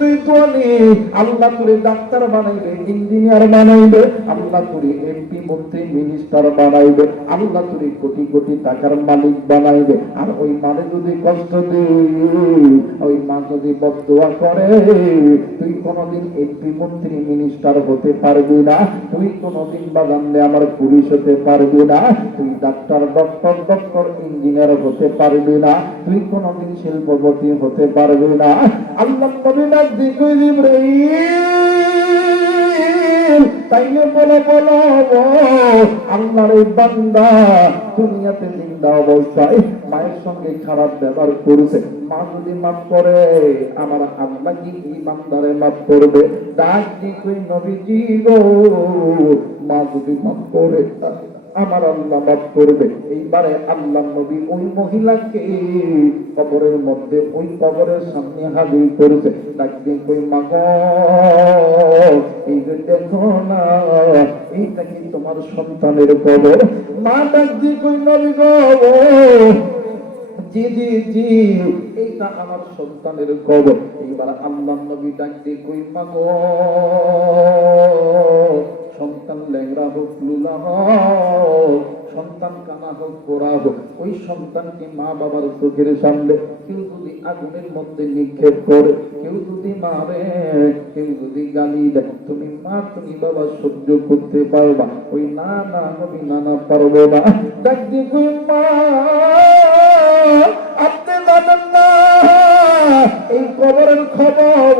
তুই তো আল্লাহ করে ডাক্তার বানাইবে, ইঞ্জিনিয়ার বানাইবে, আল্লাহ করে এমপি মন্ত্রী মিনিস্টার বানাইবে, আল্লাহ করে কোটি কোটি টাকার মালিক বানাইবে। আর ওই মানে যদি কষ্ট দিই, ওই মা যদি বদদোয়া করে, তুই কোনদিন এমপি মন্ত্রী মিনিস্টার হতে পারবি না, তুই কোনদিন বাগানে আমার পুলিশ হতে পারবি না, তুই ডাক্তার ডক্টর ডক্টর ইঞ্জিনিয়ার হতে পারবি না, তুই কোনদিন শিল্পপতি হতে পারবি না। আল্লাহ নবী ডাক দিয়ে কই জিবরাইল, তাইলে বলো বলো আল্লাহর এই বান্দা দুনিয়াতে জিন্দা অবস্থায় মায়ের সঙ্গে খারাপ ব্যবহার করেছে, মা যদি মাফ করে আমার আল্লাহ কি এই বান্দারে মাফ করবে? ডাক দিয়ে কই নবীজি গো, মা যদি মাফ করে আমার আল্লাহ মাফ করবে। এইবারে আল্লাহ নবী ওই মহিলাকে কবরের মধ্যে, ওই কবরের সামনে হাজির করেছে। ডাক দিয়ে কই মা গো, এই যে দেখো না, এইটা কি তোমার সন্তানের কবর? মা ডাক দিয়ে কই নবী গো, জি জি জি, এইটা আমার সন্তানের কবর। এইবার আল্লাহ নবী ডাক দিয়ে কই মা গো, সন্তান ল্যাংড়া হোক লুলা হোক, সন্তান কানা হোক গোড়া হোক, ওই সন্তানকে মা বাবার চোখের সামনে কেউ যদি আগুনের মধ্যে নিক্ষেপ করে, কেউ যদি মারে, কেউ যদি গালি দেয়, তুমি মা তুমি বাবা সহ্য করতে পারবা? ওই না না নবী না না পারবো না। ডাক দিয়ে কই মা, আপনি জানেন না এই কবরের খবর,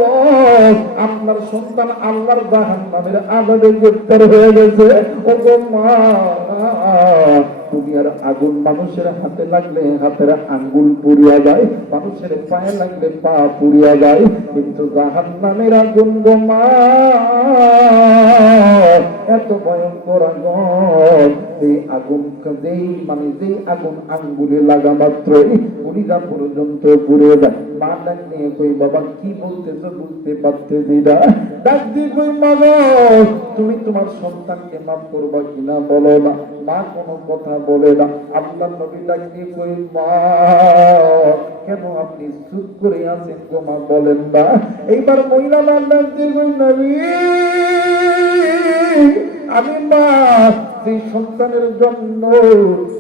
আপনার সন্তান আল্লাহর জাহান্নামের আযাবে গ্রেফতার হয়ে গেছে। ও গো মা, দুনিয়ার আগুন মানুষের হাতে লাগলে হাতের আঙ্গুল পুড়িয়া যায়, মানুষের পায়ে লাগলে পা পুড়িয়া যায়, কিন্তু জাহান্নামের আগুন গো মা এত ভয়ঙ্কর আগুন, এই আগুন যেই আগুন আঙ্গুলে লাগা মাত্রই পুরিটা পর্যন্ত পুড়ে যায়। মা ডাক নিয়ে কই বাবা কি বলতেছো বুঝতে পারতেছি না। ডাক দিয়ে কই মা গো, তুমি তোমার সন্তানকে মাফ করবা কিনা বলো না। মা কোনো কথা বলে না। আল্লাহ নবী ডাক দিয়ে কই মা, কেন আপনি চুপ করে আছেন গো মা, বলেন না। এইবার মহিলা ডাক দিয়ে কই নবী, আমি মা যে সন্তানের জন্য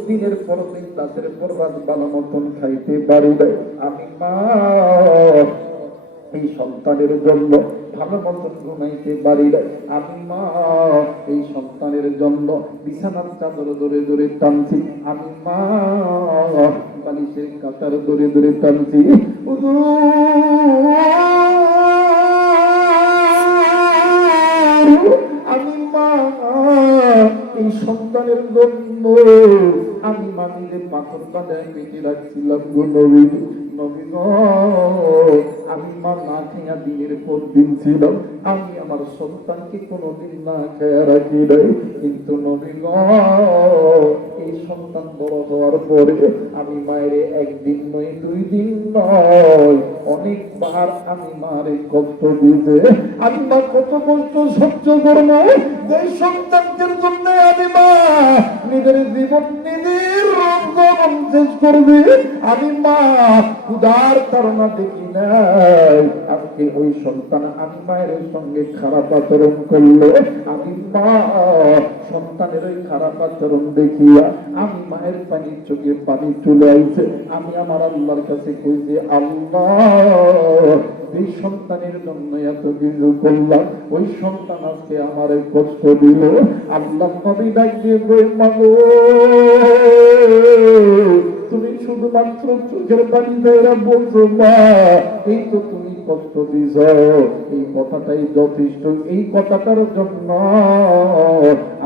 দিনের পর দিন রাতের পর রাত ভালো মতন খাইতে পারি নাই, আমি মা এই সন্তানের জন্য ভালো মতন ঘুমাইতে পারি নাই, আমি মা এই সন্তানের জন্য বিছানার চাদর ধরে ধরে টানছি, আমি মা বালিশের কাতার ধরে ধরে টানছি, আমি মা এই সন্তানের জন্য আমি মাটিতে পাথর কাটায় পেটে রাখছিলাম গো নবী। নবী গো, আমি মা না খেয়া দিনের পর দিন ছিলাম, আমি আমার সন্তানকে কোনোদিন না খেয়া রাখি নাই, কিন্তু নবী গো এই সন্তান বড় হওয়ার পরে আমি মায়ের একদিন নয় দুই দিন নয় অনেকবার আমি মারে কষ্ট দিতে, আমি মা কত কষ্ট সহ্য করবো যে সন্তানদের জন্য আমি মা নিজের জীবন নিজের রঙ শেষ করবে, আমি মা ক্ষুধার তাড়না দেখি নাই। আজকে ওই সন্তান আমি মায়ের সঙ্গে খারাপ আচরণ করলো, আমি মা সন্তানের ওই খারাপ আচরণ দেখিয়া আমি মায়ের পানির চোখে পানি চলে আইছে, আমি আমার আল্লাহর কাছে কইছি আল্লাহ এই সন্তানের জন্য এত কিছু করলাম, ওই সন্তান আজকে আমার কষ্ট দিল। আল্লাহ নবী ডাক দিয়ে কই মাগো, তুমি শুধুমাত্র চোখের পানি দেওয়া বলছো মা, এই তো তুমি কষ্ট দিছ, এই কথাটাই যথেষ্ট। এই কথাটার জন্য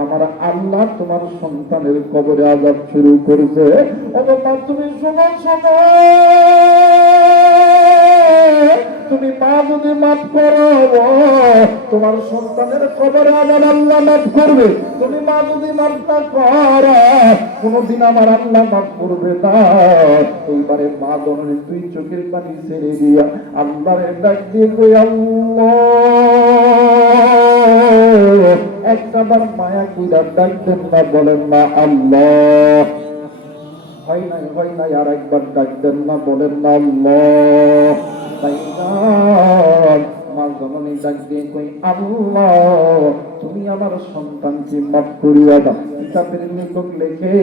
আমার আল্লাহ তোমার সন্তানের কবরে আযাব শুরু করেছে। অথবা তুমি শোনো শোনো, তুমি মা যদি মাফ করো তোমার সন্তানের কবরে আযাব আল্লাহ মাফ করবে, তুমি মা যদি মাফ না করো কোনদিন আমার আল্লাহ মাফ করবে না। এইবারে মা দনের দুই চোখের পানি ছেড়ে দিয়া আল্লাহরে ডাক দিয়ে কই আল্লাহ, একটাবার মায়া কইরা ডাকতেন না, বলেন না আল্লাহ। হয় নাই আর একবার ডাকতেন না, বলেন না আল্লাহ। তাই না ডাক দিয়ে কই, আল্লাহ তুমি আমার সন্তানকে মাফ করিয়া দাও। কিতাবের লেখক লেখে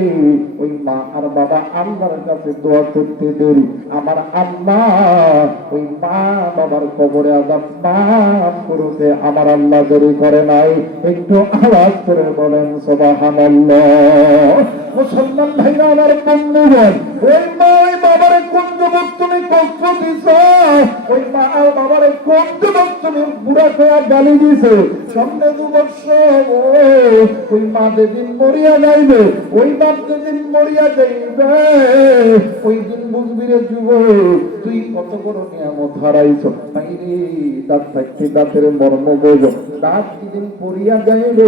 ওই মা আর বাবা আল্লাহর কাছে দোয়া করতে দেরি, আমার আল্লাহ ওই মা বাবার কবরে আযাব মাফ করতে আমার আল্লাহ দেরি করে নাই। একটু আওয়াজ করে বলেন সুবহানাল্লাহ। মুসলমান ভাইরা আমার বন্ধুগণ, ওই মা ওই বাবারে কোন যুবক তুমি কষ্ট দিছ, ওই মা আর বাবারে কোন যুবক তুমি বুড়া করে গালি দিছে, সামনে 2 বছর ওই মা যেদিন মরিয়া যাইবে, ওই বাপ যেদিন মরিয়া যাইবে, ওই দিন বুঝবি রে যুবক তুই কত বড় নিয়ামত হারাইছ। তাইরে দাঁত থাকতে দাঁতের মর্ম বোঝ, দাঁত যেদিন পড়িয়া যাইবে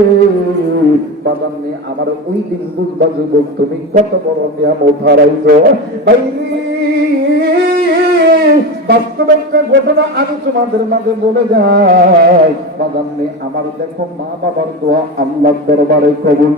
বাজার নিয়ে আমার ওই দিন বুঝবা যুবক তুমি কত বড় নিয়ামত হারাইছ। তাইরে বাস্তব একটা ঘটনা আমি তোমাদের মাঝে বলে যাই, বাজার নিয়ে আমার দেখো মা বাবার দোয়া আল্লাহর দরবারে কবুল।